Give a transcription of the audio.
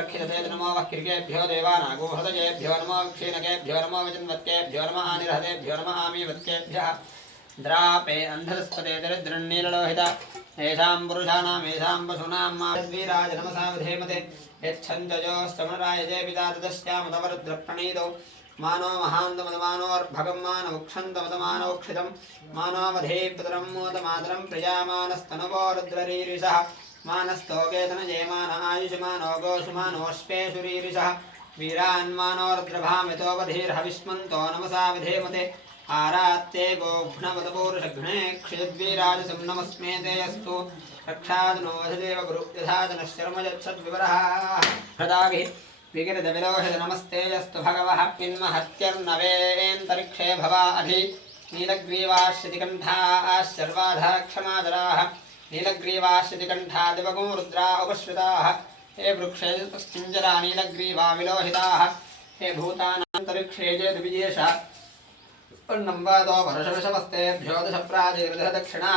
प्रक्षिते नमो वक्रिकेभ्यो देवानागो हृदयेभ्यो नमो क्षीणकेभ्यो नमो वचन्वत्केभ्यो नमः निरहतेभ्यो नमः आमीवत्केभ्यः द्रापे अन्धस्पते दरिद्रन्नीललोहित येषां पुरुषाणाम् येषां पशूनां मावीराज नमसा विधेमते यच्छन्दयोस्तमराय जय पिता तदस्यामतवरुद्रप्रणीतौ मानो महान्तमदमानोर्भगं मानवक्षन्तमदमानोक्षितं मानोवधेपितरं मोदमातरं प्रजामानस्तनवो रुद्ररीरिषः मानस्तोकेतनजयमान आयुष्मानो गोषुमानोऽश्वेषुरीरिषः वीरान्मानो रुद्रभामितोऽवधीर्हविष्मन्तो नमसा विधेमते आरात्ते गोघ्नवदपूरुषघ्ने क्षिद्वीराजसं नमस्मे ते अस्तु रक्षादनो वधदेव गुरु यथा जनश्चर्म यच्छद्विवरः हृदाभिः विगिरदविलोहित नमस्ते अस्तु भगवः पिन्महत्यर्नवेन्तरिक्षे भवा अधि नीलग्रीवाश्यतिकण्ठाः शर्वाधा क्षमादराः नीलग्रीवाश्यतिकण्ठा दिवगो रुद्रा उपश्रिताः हे वृक्षे चिञ्जरा नीलग्रीवा विलोहिताः हे भूतानान्तरिक्षे जयद्विजेश नम्बादो वर्षविषमस्तेभ्यो दशप्राचीर्दशदक्षिणा